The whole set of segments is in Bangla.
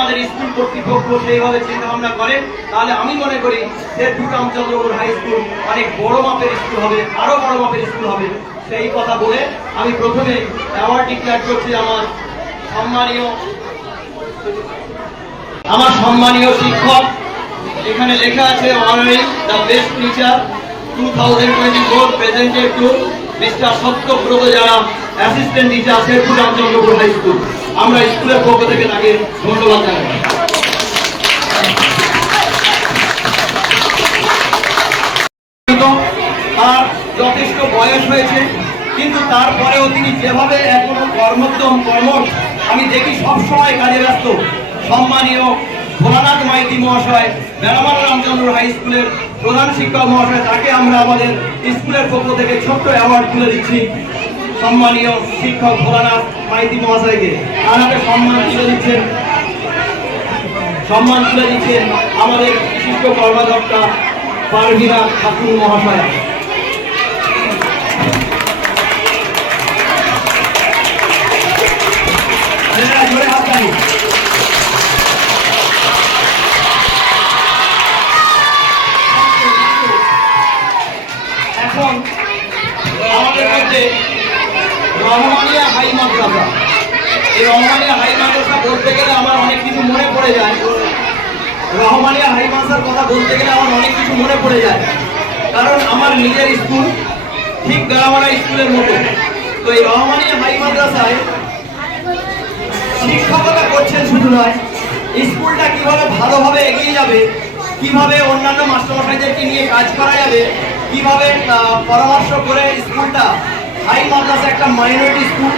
আমাদের স্কুল কর্তৃপক্ষ সেইভাবে চিন্তা ভাবনা করেন, তাহলে আমি মনে করি শেরপুর রামচন্দ্রপুর হাই স্কুল অনেক বড় মাপের স্কুল হবে, আরো বড় মাপের স্কুল হবে। সেই কথা বলে আমি প্রথমে অ্যাওয়ার্ড ডিক্লেয়ার করছি আমার সম্মানীয় শিক্ষক। এখানে লেখা আছে honouring the best teacher 2024 presented to mister Satyabrata যারা assistant teacher Sherpur Ramchandrapur high school. আমরা স্কুলের পক্ষ থেকে তাকে ধন্যবাদ জানাই। তার যথেষ্ট বয়স হয়েছে, কিন্তু তারপরেও তিনি যেভাবে এখনো কর্মঠ আমি দেখি সবসময় কাজে ব্যস্ত। সম্মানীয় ভোলানাথ মাইতি মহাশয়, বেড়ামারা রামচন্দ্র হাই স্কুলের প্রধান শিক্ষক মহাশয়, তাকে আমরা আমাদের স্কুলের পক্ষ থেকে ছোট্ট অ্যাওয়ার্ড তুলে দিচ্ছি। সম্মানীয় শিক্ষক ভোলানাথ মাইতি মহাশয়কে তার হাতে সম্মান তুলে দিচ্ছেন আমাদের বিশিষ্ট কর্মকর্তা পারভিনা খাতুন মহাশয়। এখন আমাদের মধ্যে রহমানিয়া হাই মাদ্রাসা, এই রহমানিয়া হাই মাদ্রাসা বলতে গেলে আমার অনেক কিছু মনে পড়ে যায়। রহমানিয়া হাই মাদ্রাসার কথা বলতে গেলে আমার অনেক কিছু মনে পড়ে যায়, কারণ আমার নিজের স্কুল ঠিক বেড়ামারা স্কুলের মতো। তো এই রহমানিয়া হাই মাদ্রাসায় শিক্ষকতা করছেন শুধু নয়, স্কুলটা কিভাবে ভালোভাবে এগিয়ে যাবে, কিভাবে অন্যান্য মাস্টারমশাইদেরকে নিয়ে কাজ করা যাবে, কিভাবে পরামর্শ করে স্কুলটা হাই মাদ্রাসা একটা মাইনরিটি স্কুল,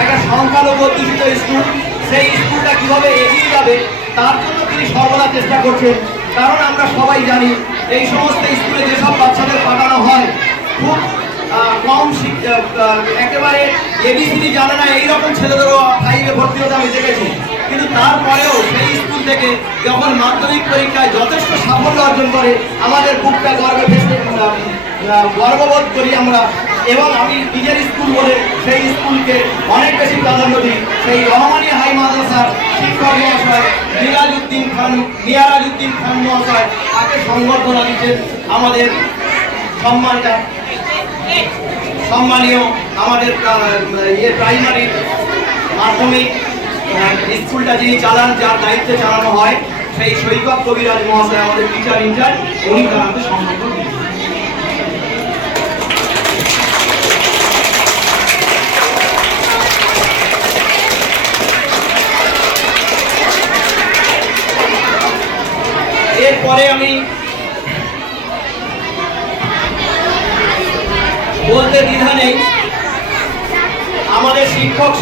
একটা সংখ্যালঘু অধ্যুষিত স্কুল, সেই স্কুলটা কিভাবে এগিয়ে যাবে তার জন্য তিনি সর্বদা চেষ্টা করছেন। কারণ আমরা সবাই জানি এই সমস্ত স্কুলে যেসব বাচ্চাদের পাঠানো হয় খুব কম একেবারে এবিসিডি জানে না এইরকম ছেলেদেরও 5-এ ভর্তি হতে আমি দেখেছি। কিন্তু তারপরেও সেই স্কুল থেকে যখন মাধ্যমিক পরীক্ষায় যথেষ্ট সাফল্য অর্জন করে আমাদের বুকটা গর্ববোধ করি আমরা। এবং আমি নিজের স্কুল বলে সেই স্কুলকে অনেক বেশি প্রাধান্য দিই। সেই রহমানিয়া হাই মাদ্রাসার শিক্ষক মহাশয় মিয়ারাজউদ্দিন খান মহাশয় তাকে সংবর্ধনা দিচ্ছেন আমাদের সম্মানীয় আমাদের প্রাইমারি মাধ্যমিক স্কুলটা যিনি চালান, যার দায়িত্বে চালানো হয়, সেই সৈকত কবিরাজ মহাশয় আমাদের টিচার ইনচার্জ, উনি তাকে সম্বোধন দিচ্ছেন। এরপরে আমি বলতে দ্বিধা নেই, আমাদের শিক্ষক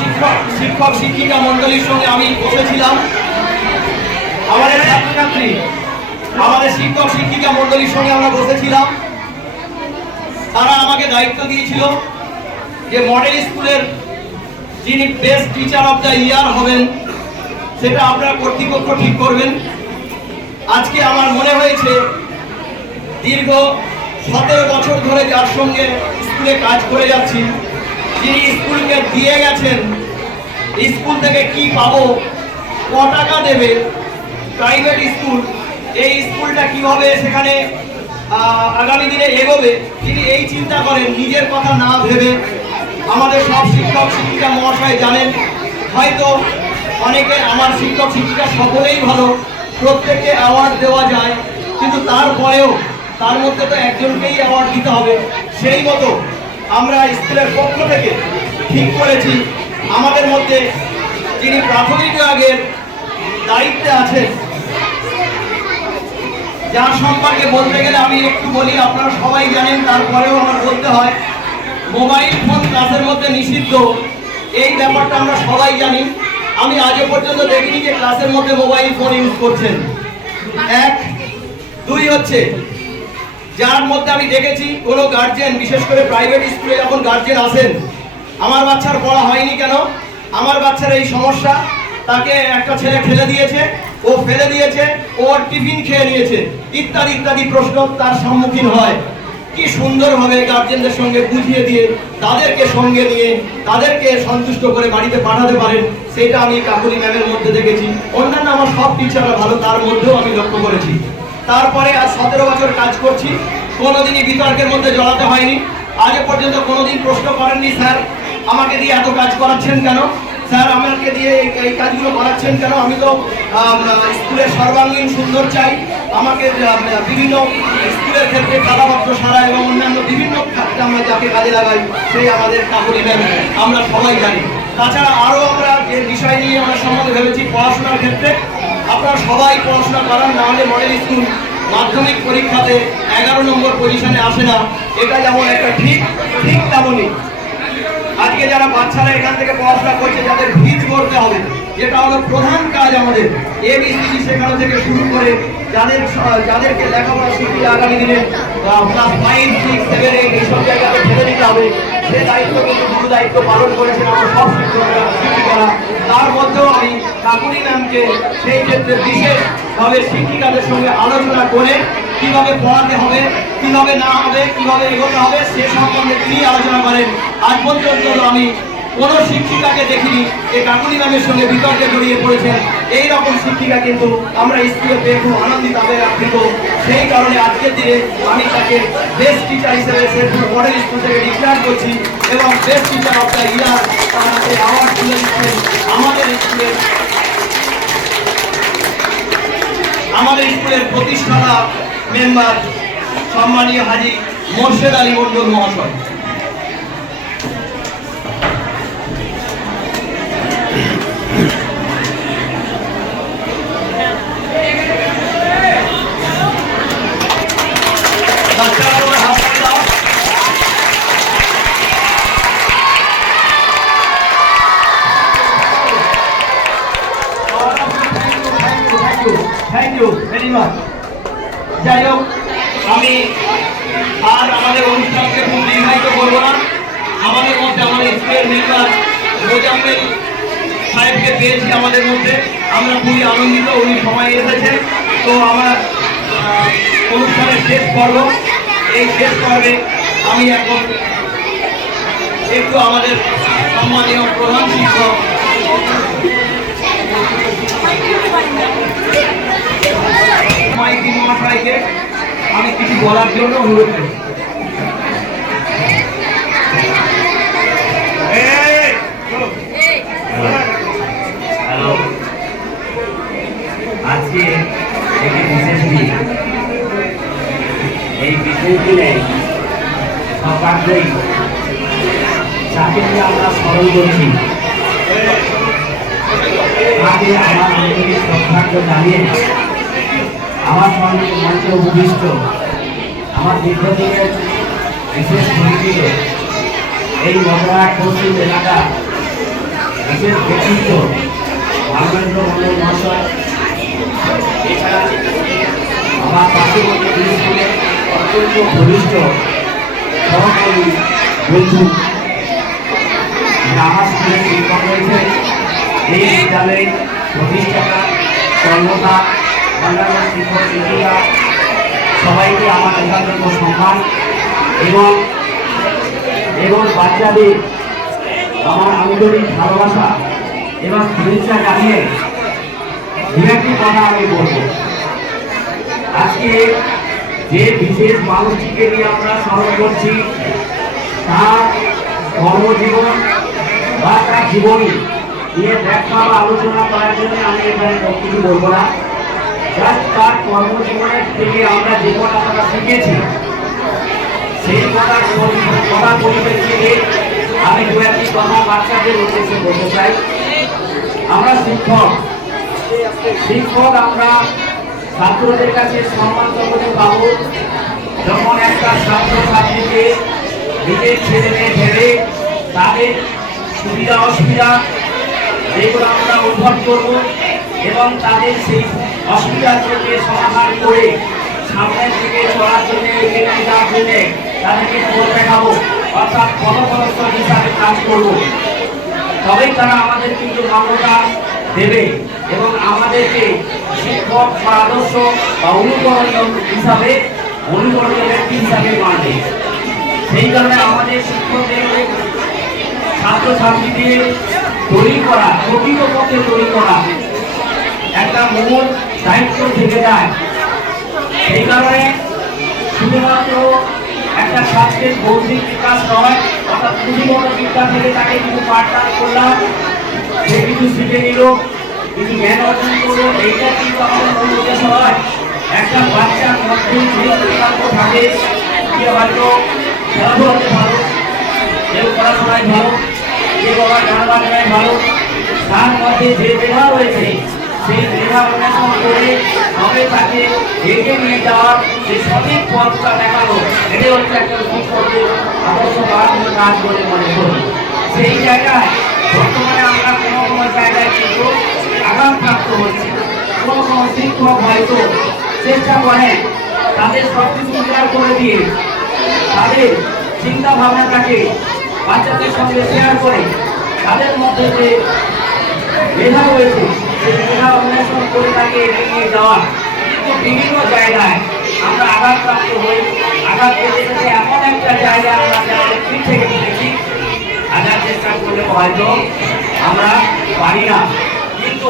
শিক্ষিকা মন্ডলীর সঙ্গে আমি বসেছিলাম, আমাদের ছাত্রছাত্রী আমাদের শিক্ষক শিক্ষিকা মন্ডলীর সঙ্গে আমরা বসেছিলাম। তারা আমাকে দায়িত্ব দিয়েছিল যে মডেল স্কুলের যিনি best teacher of the year হবেন সেটা আপনারা কর্তৃপক্ষ ঠিক করবেন। আজকে আমার মনে হয়েছে দীর্ঘ 17 বছর ধরে যার সঙ্গে স্কুলে কাজ করে যাচ্ছি, যিনি স্কুলকে দিয়ে গেছেন, স্কুল থেকে কি পাবো, ক টাকা দেবে, প্রাইভেট স্কুল, এই স্কুলটা কিভাবে সেখানে আগামী দিনে এগোবে, তিনি এই চিন্তা করেন নিজের কথা না ভেবে। আমাদের সব শিক্ষক শিক্ষিকা মহাশয় জানেন, হয়তো অনেকে আমার শিক্ষক শিক্ষিকা সকলেই ভালো, প্রত্যেককে অ্যাওয়ার্ড দেওয়া যায়, কিন্তু তারপরেও তার মধ্যে তো একজনকেই অ্যাওয়ার্ড দিতে হবে। সেই মতো আমরা স্কুলের পক্ষ থেকে ঠিক করেছি আমাদের মধ্যে যিনি প্রাথমিক বিভাগের দায়িত্বে আছেন, যার সম্পর্কে বলতে গেলে আমি একটু বলি, আপনারা সবাই জানেন, তারপরেও আমার বলতে হয়, মোবাইল ফোন ক্লাসের মধ্যে নিষিদ্ধ, এই ব্যাপারটা আমরা সবাই জানি। আমি আজও পর্যন্ত দেখিনি যে ক্লাসের মধ্যে মোবাইল ফোন ইউজ করছেন। 1, 2 হচ্ছে যার মধ্যে আমি দেখেছি কোনো গার্জেন, বিশেষ করে প্রাইভেট স্কুলে যখন গার্জেন আসেন, আমার বাচ্চার পড়া হয়নি কেন, আমার বাচ্চার এই সমস্যা, তাকে একটা ছেলে ফেলে দিয়েছে, ও ফেলে দিয়েছে, ওর টিফিন খেয়ে নিয়েছে, ইত্যাদি ইত্যাদি প্রশ্ন তার সম্মুখীন হয়। কি সুন্দরভাবে গার্জেনদের সঙ্গে বুঝিয়ে দিয়ে তাদেরকে সঙ্গে নিয়ে তাদেরকে সন্তুষ্ট করে বাড়িতে পাঠাতে পারেন, সেটা আমি কাকুলি ম্যামের মধ্যে দেখেছি। অন্যান্য আমার সব টিচাররা ভালো, তার মধ্যেও আমি লক্ষ্য করেছি। তারপরে আজ 17 বছর কাজ করছি, কোনোদিনই বিতর্কের মধ্যে জড়াতে হয়নি। আজ পর্যন্ত কোনোদিন প্রশ্ন করেননি, স্যার আমাকে দিয়ে এত কাজ করাচ্ছেন কেন, স্যার আমাকে দিয়ে এই কাজগুলো করাচ্ছেন কেন, আমি তো স্কুলের সর্বাঙ্গীন সুন্দর চাই, আমাকে বিভিন্ন স্কুলের ক্ষেত্রে খাতাপত্র সারা এবং অন্যান্য বিভিন্ন ক্ষেত্রে আমরা যাকে কাজে লাগাই সেই আমাদের কাকুলি ম্যাম, আমরা সবাই জানি। তাছাড়া আরও আমরা যে বিষয় নিয়ে আমরা সম্বন্ধে ভেবেছি পড়াশোনার ক্ষেত্রে, আপনারা সবাই পড়াশোনা করান, নাহলে মডেল স্কুল মাধ্যমিক পরীক্ষাতে 11 নম্বর পজিশনে আসে না। এটা যেমন একটা ঠিক তেমনই আজকে যারা বাচ্চারা এখান থেকে পড়াশোনা করছে, যাদের ভিত করতে হবে, যেটা হলো প্রধান কাজ আমাদের, এবিসিডি শেখানো থেকে শুরু করে যাদেরকে লেখাপড়া শিখিয়ে আগামী দিনে ক্লাস 5, 6, 7, 8 এইসব জায়গাতে ফেলে দিতে হবে, সে দায়িত্ব কিন্তু গুরু দায়িত্ব পালন করেছেন আমার সব শিক্ষকরা। তার মধ্যেও আমি কাকুলি ম্যামকে সেই ক্ষেত্রে বিশেষভাবে শিক্ষিকাদের সঙ্গে আলোচনা করে কিভাবে পড়াতে হবে, কিভাবে না হবে, কিভাবে এগোতে হবে, সে সম্বন্ধে তিনি আলোচনা করেন। আজ পর্যন্ত আমি কোনো শিক্ষিকাকে দেখিনি এই কাকুলি ম্যামের সঙ্গে বিতর্কে জড়িয়ে পড়েছেন। এইরকম শিক্ষিকা কিন্তু আমরা স্কুলে পেয়ে খুব আনন্দিত আপ্লুত। সেই কারণে আজকের দিনে আমি তাকে বেস্ট টিচার হিসেবে শেরপুর মডেল স্কুল থেকে ডিক্লেয়ার করছি এবং best teacher of the year তার হাতে অ্যাওয়ার্ড তুলে দিচ্ছেন আমাদের স্কুলের প্রতিষ্ঠাতা মেম্বার সম্মানীয় হাজী মোর্শেদ আলী মন্ডল মহাশয়। Thank you very much. যাই হোক, আমি আর আমাদের অনুষ্ঠানকে খুব দীর্ঘায়িত করবো না। আমাদের মধ্যে আমাদের স্কুলের মেম্বার মোজাম্মেল সাহেবকে পেয়েছি আমাদের মধ্যে, আমরা খুবই আনন্দিত, উনি সময় এসেছেন। তো আমার অনুষ্ঠানের শেষ পর্ব, এই শেষ পর্বে আমি এখন একটু আমাদের সম্মানীয় প্রধান শিক্ষক মাইকি মহাশয়কে আমি কিছু বলার জন্য অনুরোধ করি। হ্যালো, আজকে একটি বিশেষ দিন। এই বিশেষ দিনে সকালেই যাকে আমরা স্মরণ করছি, আগে আমার আন্তরিক শ্রদ্ধার্ঘ জানিয়ে আমার সঙ্গে মঞ্চে উপবিষ্ট আমার দীর্ঘদিনের বিশেষ পরিচিত এই মহারাজ পশ্চিম এলাকার বিশেষ ব্যক্তিত্ব ধর্মেন্দ্র মন্ডল মহাশয়, এছাড়া আমার পার্শ্ববর্তী স্কুলের অত্যন্ত ঘনিষ্ঠ সহকর্মী বন্ধু আমার স্কুলের শিক্ষক রয়েছে, এই বিদ্যালয়ের প্রতিষ্ঠাতা কর্মতা অন্যান্য শিক্ষক শিক্ষিকা সবাইকে আমার যথাযোগ্য সম্মান এবং বাচ্চাদের আমার আন্তরিক ভালোবাসা এবং শুভেচ্ছা জানিয়ে দু একটি কথা আমি বলব। আজকে যে বিশেষ মানুষটিকে নিয়ে আমরা স্মরণ করছি, তার কর্মজীবন বা তার জীবনী নিয়ে ব্যাখ্যা বা আলোচনা করার জন্য আমি এখানে কিছু বলবো না। তার কর্মজীবনের থেকে আমরা যে কথা শিখেছি সেই কথা পরিপ্রেক্ষিতে আমি দু একটি কথা বাচ্চাদের উদ্দেশ্যে বলতে চাই। আমরা শিক্ষক আমরা ছাত্রদের কাছে সম্মান তখন পাবো যখন একটা ছাত্র ছাত্রীকে নিজের ছেলে মেয়ে ভেবে তাদের সুবিধা অসুবিধা যেগুলো আমরা অনুভব করবো এবং তাদের সেই অসুবিধাগুলোকে সমাধান করে সামনের দিকে চলার জন্য এগিয়ে নিয়ে যাওয়ার জন্য তাদেরকে পথ দেখাবো, অর্থাৎ পথপ্রদর্শক হিসাবে কাজ করবো। তবেই তারা আমাদের কিন্তু মান্যতা দেবে এবং আমাদেরকে শিক্ষক বা আদর্শ বা অনুকরণীয় হিসাবে অনুকরণীয় ব্যক্তি হিসাবে মানবে। সেই কারণে আমাদের শিক্ষকদের ছাত্রছাত্রীদের তৈরি করা, প্রকৃতপক্ষে তৈরি করা একটা মূল দায়িত্ব থেকে যায়। সেই কারণে শুধুমাত্র একটা ছাত্রের বৌদ্ধিক বিকাশ নয়, অর্থাৎ পুঁথিগত বিদ্যা থেকে তাকে কিছু পাঠদান করলাম, সে কিছু শিখে নিল, কিছু জ্ঞান অর্জন করলো, এইটা কিন্তু আমাদের মূল উদ্দেশ্য নয়। একটা বাচ্চার মধ্যে যে বিকল্প থাকে, সে হয়তো খেলাধুলাতে ভালো, কেউ পড়াশোনায় ভালো, কেউ আবার গান বাজনায় ভালো, তার মধ্যে যে মেধা রয়েছে সেই মেধা অন্বেষণ করে তবে তাকে এগিয়ে নিয়ে যাওয়ার যে সঠিক পথটা দেখানো, এটাই হচ্ছে একটা শিক্ষকের আদর্শ কাজ বলে মনে করি। সেই জায়গায় বর্তমানে আমরা কোনো কোনো জায়গায় কিন্তু আঘাতপ্রাপ্ত হচ্ছি। কোনো কোনো শিক্ষক হয়তো চেষ্টা করেন তাদের সব কিছু ক্লিয়ার করে দিয়ে তাদের চিন্তা ভাবনাটাকে বাচ্চাদের সঙ্গে শেয়ার করে তাদের মধ্যে যে মেধা রয়েছে সেই মেধা অন্বেষণ করে তাকে এগিয়ে নিয়ে যাওয়া। কিন্তু বিভিন্ন জায়গায় আমরা আঘাতপ্রাপ্ত হই, আঘাত পেতে পেতে এমন একটা জায়গায় আমরা আমাদের পিঠ থেকে তুলেছি, হাজার চেষ্টা করলে হয়তো আমরা পারি না। কিন্তু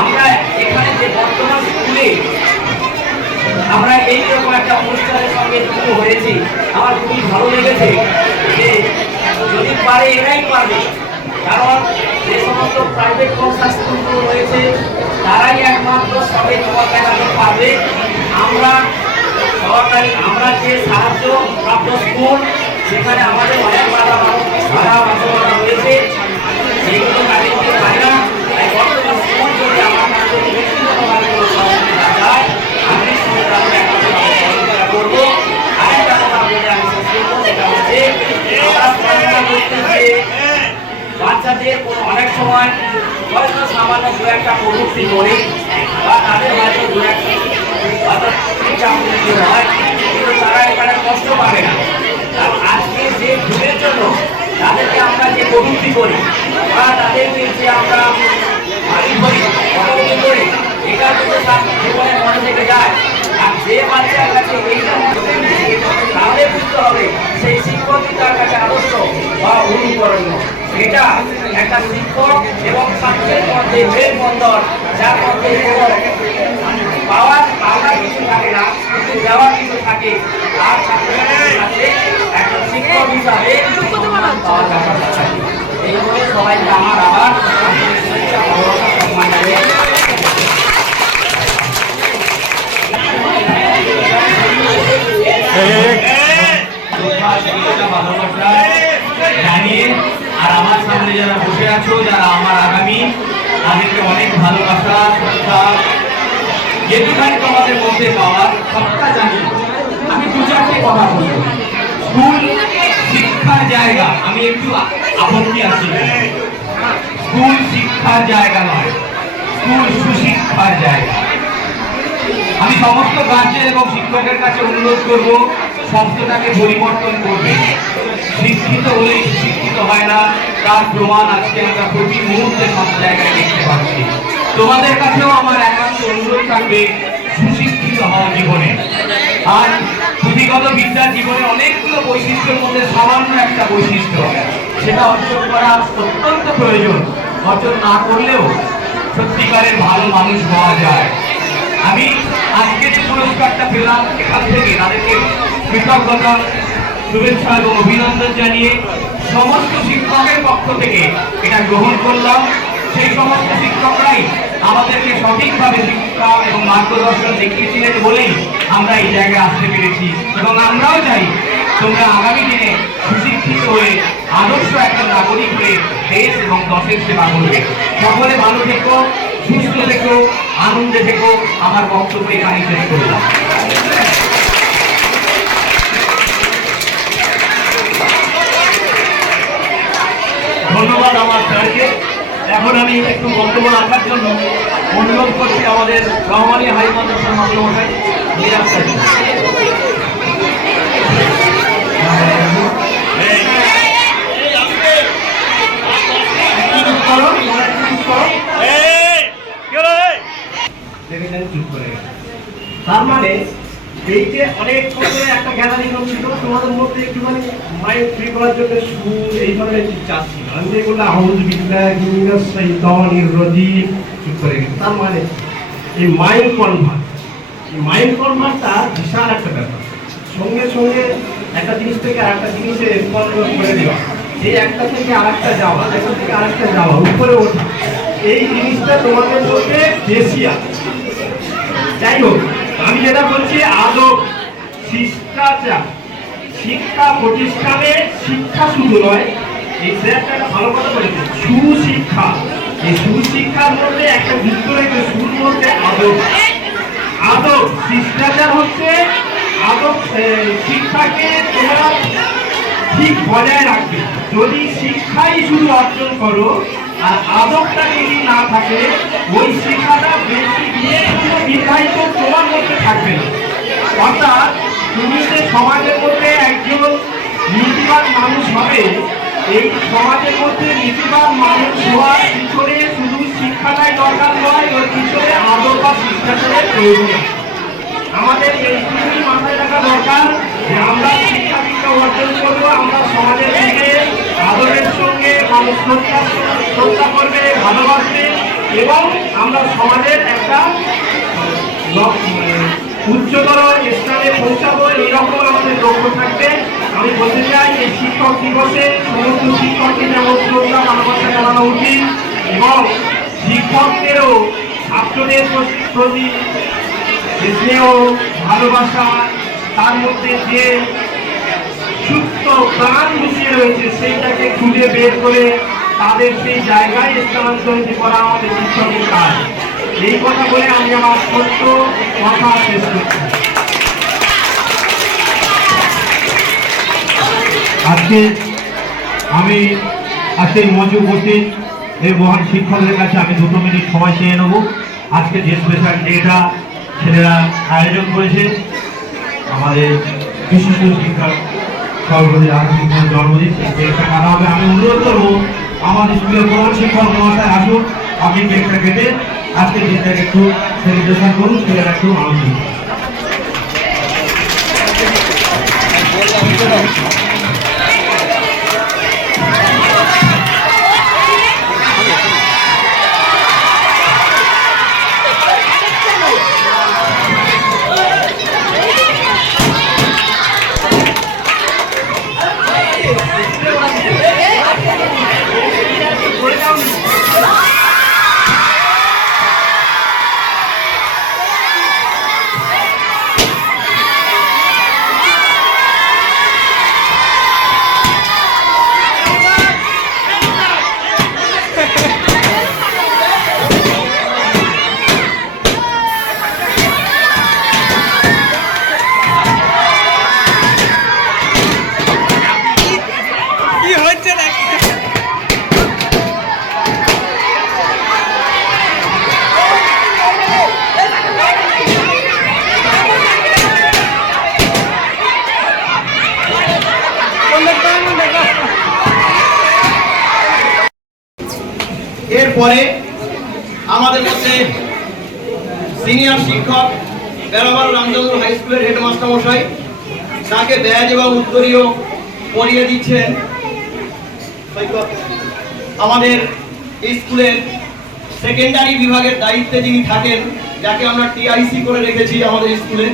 আমরা এখানে যে বর্তমান স্কুলে আমরা এইরকম একটা অনুষ্ঠানের সঙ্গে যুক্ত হয়েছি, আমার খুবই ভালো লেগেছে যে যদি পারে এরাই পারবে। কারণ যে সমস্ত প্রাইভেট সংস্থা স্কুলগুলো রয়েছে তারাই একমাত্র সবাই জবাব দেখাতে পারবে। আমরা সরকারি, আমরা যে সাহায্য প্রাপ্ত স্কুল, সেখানে আমাদের অনেক বাধা বাধকতা রয়েছে, সেইগুলো কাজে করতে পারি না। তাই বর্তমান স্কুল যদি আমার কাছে ব্যক্তিগতভাবে কোনো সমস্যা যায়, আমি সহযোগিতা করবো। আরেকটা কথা বলে আমি শেষ করবো, সেটা হচ্ছে আমরা পড়াশোনা করতে যে বাচ্চাদের কোনো অনেক সময় হয়তো সামান্য দু একটা প্রযুক্তি করি বা তাদের হয়তো দু একটা হয়, কিন্তু তারা এখানে কষ্ট পাবে না। আর আজকে যে ভুলের জন্য তাদেরকে আমরা যে প্রযুক্তি করি বা তাদেরকে যে আমরা করি, এটা যদি তার জীবনের মনে থেকে যায়, আর যে বাচ্চার কাছে এইটা তাহলে বুঝতে হবে সেই শিক্ষকই তার কাছে আদর্শ বা অনুকরণীয়। এটা একটা শিক্ষক এবং ছাত্রের মধ্যে মেলবন্ধন, যার মধ্যে পাওয়ার কিছু থাকে না, কিন্তু দেওয়ার কিছু থাকে। আর ছাত্রদের কাছে একটা শিক্ষক হিসাবে পাওয়ার ব্যাপারটা থাকে। এই বলে সবাইকে আমার আবার সম্মান জানিয়ে জানিয়ে, আর আমার সামনে যারা বসে আছো, যারা আমার আগামী, তাদেরকে অনেক ভালোবাসা, শ্রদ্ধা, যেটুখানি তোমাদের মধ্যে পাওয়ার সবটা জানি। আমি দু চারটে কথা বলবো। স্কুল শিক্ষার জায়গা, আমি একটু আপত্তি আছি, স্কুল শিক্ষার জায়গা নয়, স্কুল সুশিক্ষার জায়গা। আমি সমস্ত গার্জেন এবং শিক্ষকের কাছে অনুরোধ করব, শব্দটাকে পরিবর্তন করবে। শিক্ষিত হলেই সুশিক্ষিত হয় না, তার প্রমাণ আজকে আমরা প্রতি মুহূর্তে সব জায়গায় দেখতে পাচ্ছি। তোমাদের কাছেও আমার একান্ত অনুরোধ থাকবে, সুশিক্ষিত হওয়া জীবনে। আর পুঁথিগত বিদ্যার জীবনে অনেকগুলো বৈশিষ্ট্যের মধ্যে সামান্য একটা বৈশিষ্ট্য, সেটা অর্জন করা অত্যন্ত প্রয়োজন। অর্জন না করলেও সত্যিকারের ভালো মানুষ হওয়া যায়। আমি আজকে যে পুরস্কারটা পেলাম, এখান থেকে তাদেরকে কৃতজ্ঞতা, শুভেচ্ছা এবং অভিনন্দন জানিয়ে সমস্ত শিক্ষকের পক্ষ থেকে এটা গ্রহণ করলাম। সেই সমস্ত শিক্ষকরাই আমাদেরকে সঠিকভাবে শিক্ষা এবং মার্গদর্শন দেখিয়েছিলেন বলেই আমরা এই জায়গায় আসতে পেরেছি। এবং আমরাও চাই তোমরা আগামী দিনে সুশিক্ষিত হয়ে আদর্শ একটা নাগরিক হয়ে দেশ এবং দশের সেবা করবে। সকলে ভালো থেকো, সুস্থ থেকো, আনন্দে থেকো। আমার বক্তব্য এখানে শেষ করলাম। ধন্যবাদ আমার স্যারকে। এখন আমি একটু বক্তব্য রাখার জন্য অনুরোধ করছি আমাদের রহমানী হাই মাদ্রাসার মাস্টারমশাই মিরাজ স্যার। তার মানে এই যে অনেক ধরে একটা গ্যালারি ছিল, তোমাদের মধ্যে একটুখানি মাইন্ড ফ্রি করার জন্য সুর এই ধরনের চাচ্ছি। আমি যেগুলো আউজ বিল্লাহি মিনাশ শাইতানির রাজিম ঠিক করে গেছি। তার মানে এই মাইন্ড কনভার্টটা বিশাল একটা ব্যাপার। সঙ্গে সঙ্গে একটা জিনিস থেকে আরেকটা জিনিসে কনভার্ট করে দেওয়া, এই একটা থেকে আরেকটা যাওয়া, একটা থেকে আরেকটা যাওয়া, উপরে ওঠা, এই জিনিসটা তোমাদের মধ্যে বেশি আছে। যাই হোক, আমি যেটা বলছি আদব, শিষ্টাচার, শিক্ষা প্রতিষ্ঠানে শিক্ষা শুধু নয়, এই স্যারটা একটা ভালো কথা বলেছে, সুশিক্ষা। এই সুশিক্ষার মধ্যে একটা যুক্ত রয়েছে, সুর মধ্যে আদব। আদব শিষ্টাচার হচ্ছে আদব, শিক্ষাকে তোমরা ঠিক বজায় রাখবে। যদি শিক্ষাই শুধু অর্জন করো আর আদবটা যদি না থাকে, ওই শিক্ষাটা বেশি দিয়ে কোনো বিধায়িত তোমার মধ্যে থাকবে না। অর্থাৎ তুমি যে সমাজের মধ্যে একজন নীতিবান মানুষ হবে, এই সমাজের মধ্যে নীতিবান মানুষ হওয়ার পিছনে শুধু শিক্ষাটাই দরকার নয়, ওর পিছনে আদব বা শিক্ষাচারের প্রয়োজন আছে। আমাদের এইটুকুই মাথায় রাখা দরকার যে আমরা শিক্ষা দীক্ষা অর্জন করবো, আমরা সমাজের থেকে আদরের সঙ্গে মানুষ শ্রদ্ধা করবে, ভালোবাসবে, এবং আমরা সমাজের একটা উচ্চতর স্থানে পৌঁছাবো, এইরকম আমাদের লক্ষ্য থাকবে। আমি বলতে চাই, এই শিক্ষক দিবসে সমস্ত শিক্ষককে যেমন শ্রদ্ধা ভালোবাসা জানানো উচিত, এবং শিক্ষকদেরও ছাত্রদের প্রতি স্নেহ ভালোবাসা, তার মধ্যে যে সুপ্ত প্রাণ লুকিয়ে রয়েছে সেইটাকে খুঁজে বের করে তাদের সেই জায়গায় স্থানান্তরিত করা আমাদের শিক্ষকের কাজ। এই কথা বলে আমি আমার ছোট্ট কথা শেষ করছি। আজকে মঞ্চে উপস্থিত এই মহান শিক্ষকদের কাছে আমি 2 মিনিট সময় চেয়ে নেব। আজকে যে স্পেশাল ডেটা ছেলেরা আয়োজন করেছে, আমাদের বিশিষ্ট শিক্ষক সর্বপল্লী রাধাকৃষ্ণের জন্মদিন, কেকটা কাটা হবে। আমি অনুরোধ করবো আমাদের স্কুলের প্রধান শিক্ষক মহাশয় আসুন, আপনি কেকটা কেটে আজকে দিনটাকে একটু সেলিব্রেশন করুন, ছেলেরা একটু আনন্দ। এরপরে আমাদের মধ্যে সিনিয়র শিক্ষক বেড়াবার রামচন্দ্র হাই স্কুলের হেডমাস্টার মশাই, তাকে ব্যাজ এবং উত্তরীয় পরিয়ে দিচ্ছেন আমাদের স্কুলের সেকেন্ডারি বিভাগের দায়িত্বে যিনি থাকেন, যাকে আমরা টিআইসি করে রেখেছি আমাদের স্কুলে,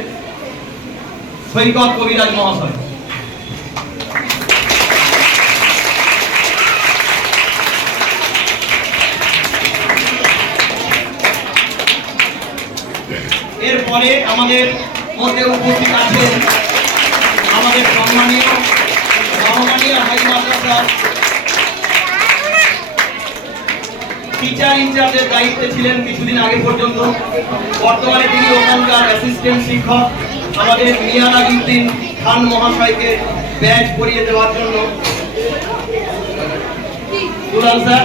সৈকত কবিরাজ মহাশয়। এরপরে আমাদের মধ্যে উপস্থিত আছেন আমাদের সম্মানীয় হাই মাদ্রাসা টিচার ইনচার্জের দায়িত্বে ছিলেন কিছুদিন আগে পর্যন্ত। বর্তমানে তিনি ওখানকার অ্যাসিস্ট্যান্ট শিক্ষক, আমাদের মিয়ানাজউদ্দিন খান মহাশয়কে ব্যাজ পরিয়ে দেওয়ার জন্য দুলাল স্যার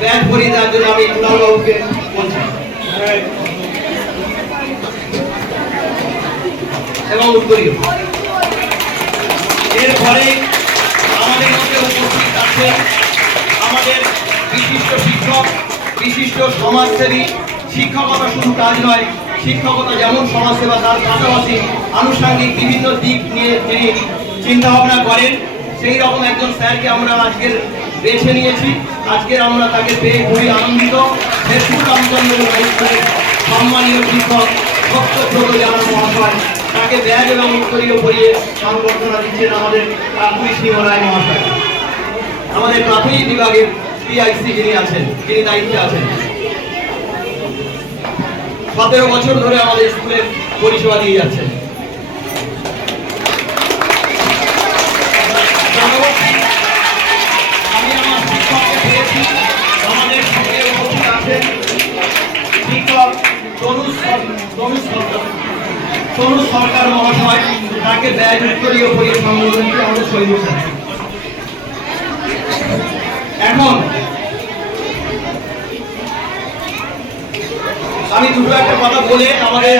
ব্যাজ পরিয়ে দেওয়ার জন্য আমি দুলাল বাবুকে বলছি এবং উত্তরীয়। এরপরে আমাদের মধ্যে উপস্থিত আছেন আমাদের বিশিষ্ট শিক্ষক, বিশিষ্ট সমাজসেবী। শিক্ষকতা শুধু কাজ নয়, শিক্ষকতা যেমন সমাজসেবা, তার পাশাপাশি আনুষঙ্গিক বিভিন্ন দিক নিয়ে তিনি চিন্তা ভাবনা করেন, সেই রকম একজন স্যারকে আমরা আজকের বেছে নিয়েছি। আজকের আমরা তাকে পেয়ে খুবই আনন্দিত। শেরপুর রামচন্দ্র হাই স্কুলের সম্মানীয় শিক্ষক সত্যব্রত জানা মহাশয় তাকে ব্যাগ এবং উত্তরীয় পরিয়ে সংবর্ধনা দিচ্ছেন আমাদের কাকুই সিংহ রায় মহাশয়, আমাদের প্রাথমিক বিভাগের পিআইসি যিনি আছেন, যিনি দায়িত্বে আছেন। 17 বছর ধরে আমাদের স্কুলের পরিষেবা দিয়ে যাচ্ছেন। আমি আমার শিক্ষককে পেয়েছি, আমাদের সঙ্গে উপস্থিত আছেন শিক্ষক তনু সরকার মহাশয়, তাকে ব্যাগ উত্তরীয় পরিয়ে সম্বোধন করে আমাদের সই বসেন। এখন আমি দুটো একটা কথা বলে আমাদের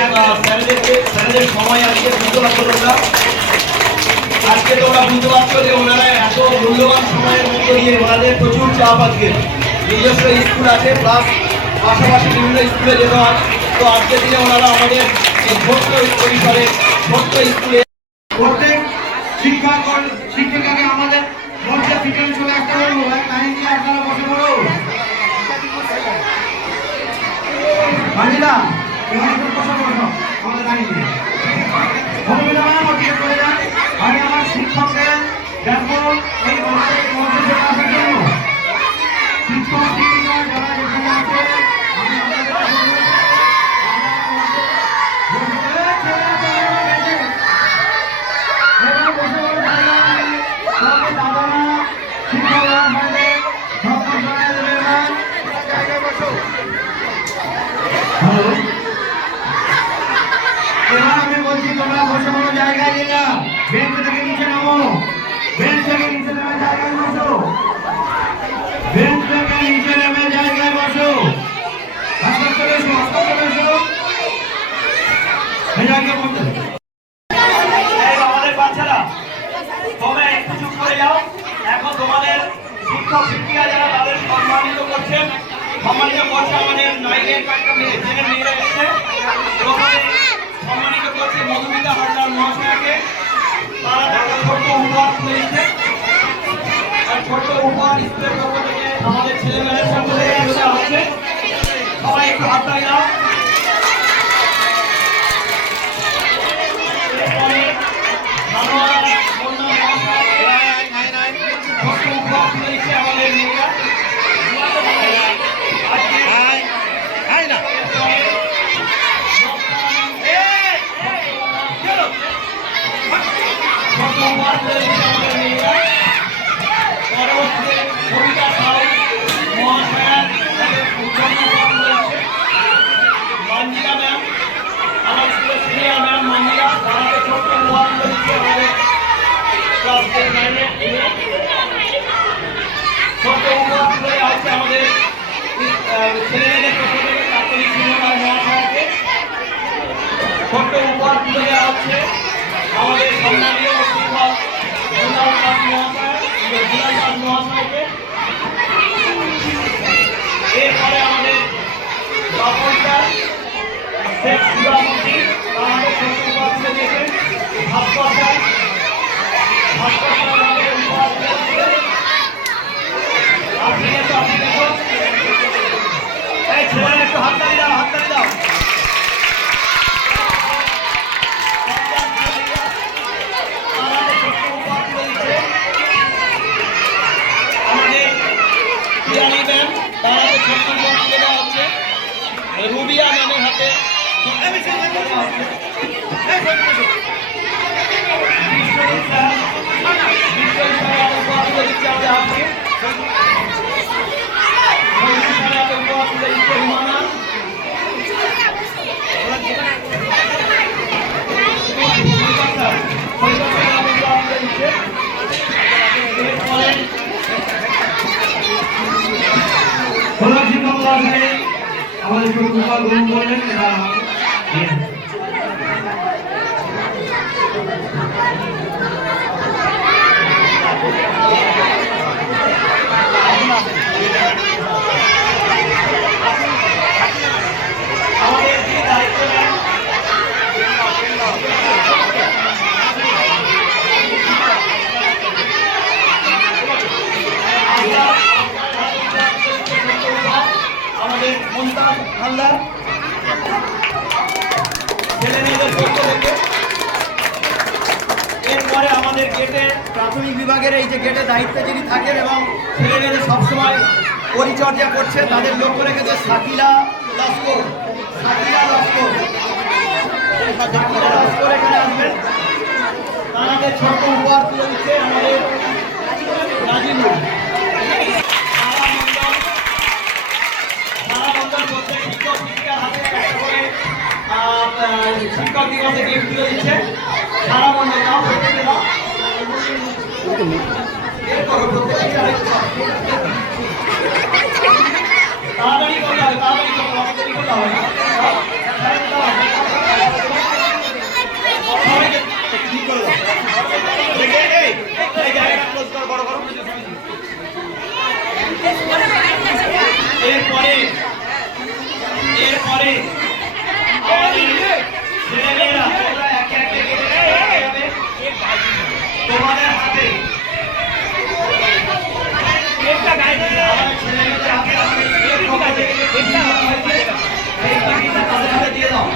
স্যারেদের সময় আজকে বুঝতে পারছো তোমরা, আজকে তোমরা বুঝতে পারছো যে ওনারা এত মূল্যবান সময়ের মধ্য দিয়ে ওনাদের প্রচুর চাপ, আজকে নিজস্ব স্কুল আছে প্লাস পাশাপাশি বিভিন্ন স্কুলে যেতে হয়। তো আজকের দিনে ওনারা আমাদের এই ছোট্ট পরিসরে ছোট্ট স্কুলে প্রত্যেক শিক্ষক ও শিক্ষিকাকে আমাদের মঞ্চে পিছনে চলে আসতে বলবো। কাহিনী আপনারা বসে পড়ো। বাজিলা এখানে একটু বসে পড়ো, আমাদের কাহিনী চলে যান। আমি আমার শিক্ষককে দেখবো এই মঞ্চে চলে আসার জন্য। শিক্ষক শিক্ষিকা যারা এখানে আছে আমি বলছি তোমরা বসে বড় জায়গায় নিয়ে বেঞ্চ থেকে নিচে নামো, বেঞ্চ থেকে নিচে নেমে জায়গায় বসো, বেঞ্চ থেকে নিচে নেমে জায়গায় বসো। আস্তে চলে এসো, আস্তে চলে এসো, এই জায়গায় বসো। আমাদের বাচ্চারা তোমরা একটু চুপ করে যাও। এখন তোমাদের শিক্ষক শিক্ষিকা যারা তাদের সম্মানিত করছে আমাদের নাইনের কয়েকটা মেয়েরা এসছে, সম্মানিত করছে মধুমিতা হালদার মহাশয়কে। তারা একটা ছোট্ট উপহার তুলে দিচ্ছে, আর ছোট্ট উপহার স্কুলের পক্ষ থেকে আমাদের ছেলেমেয়েদের পক্ষ থেকে দেওয়া হচ্ছে। সবাই একটু হাত তালি দাও। আমাদের মেয়েরা ছেলেমেয়েদের পক্ষ থেকে কাকুই সিংহ রায় মহাশয়কে ছোট্ট উপহার তুলে দেওয়া হচ্ছে আমাদের সম্মানীয় শিক্ষক দুলাল দাস মহাশয়কে। এরপরে আমাদের শেখ সুরামতি আমাদের ছোট্ট উপহার তুলে দিয়েছেন। ভাস্কর স্যার আমাদের উপহার তুলে দিয়েছেন। আপনি দেখো এই ছেলেরা একটু হাততালি দাও, হাততালি দাও। আমাদের পিয়ালি ম্যাম তার হাতে ছোট্ট উপহার তুলে দেওয়া হচ্ছে। রুবিয়া ম্যামের হাতে উপহার তুলে দিচ্ছে আমাদের হাতে। আমাদের ছোট গ্রহণ করলেন। আমাদের যে দায়িত্ব ছেলে মেয়েদের পক্ষ থেকে। এরপরে আমাদের গেটে প্রাথমিক বিভাগের এই যে গেটে দায়িত্বে যিনি থাকেন এবং ছেলে মেয়েদের সবসময় পরিচর্যা করছে তাদের লক্ষ্য রেখেছে শাকিলা লস্কর। শাকিলা লস্কর এখানে আসবেন। তাদের ছোট্ট উপহার তুলে দিচ্ছে আমাদের নাজিমুল। সারা মন্ডল প্রত্যেক শিক্ষক শিক্ষিকার হাতে একটা করে শিক্ষক দিবসে গিফট তুলে দিচ্ছে। সারা মন্ডল নাও প্রত্যেকে নাও। এর করো প্রত্যেকে তাড়াতাড়ি করতে হবে, তাড়াতাড়ি করতে হবে, দেরি করতে হবে না। সবাইকে ঠিক করে দাও। এই জায়গাটা ক্লোজ করো, বড় করো। এরপরে আমাদের ছেলেমেয়েরা তোমরা একে একে গেটে যাবে। তোমাদের হাতে আমাদের ছেলেমেয়েদের হাতে এই বাকিটা তাদের হাতে দিয়ে দাও।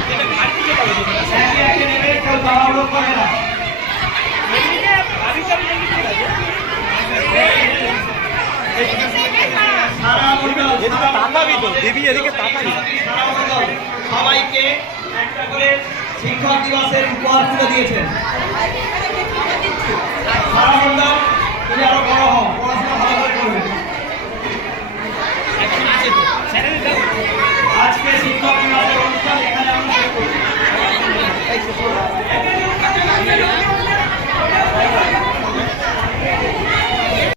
একে একে নেবে, কেউ তাড়াহুড়ো করে না। সবাইকে একটা করে শিক্ষক দিবসের উপহার তুলে দিয়েছেন। সারা মন্ডল তুমি আরো বড় হও, পড়াশোনা ভালো করে করবে। আজকে শিক্ষক দিবসের অনুষ্ঠান এখানে আমরা শেষ করছি।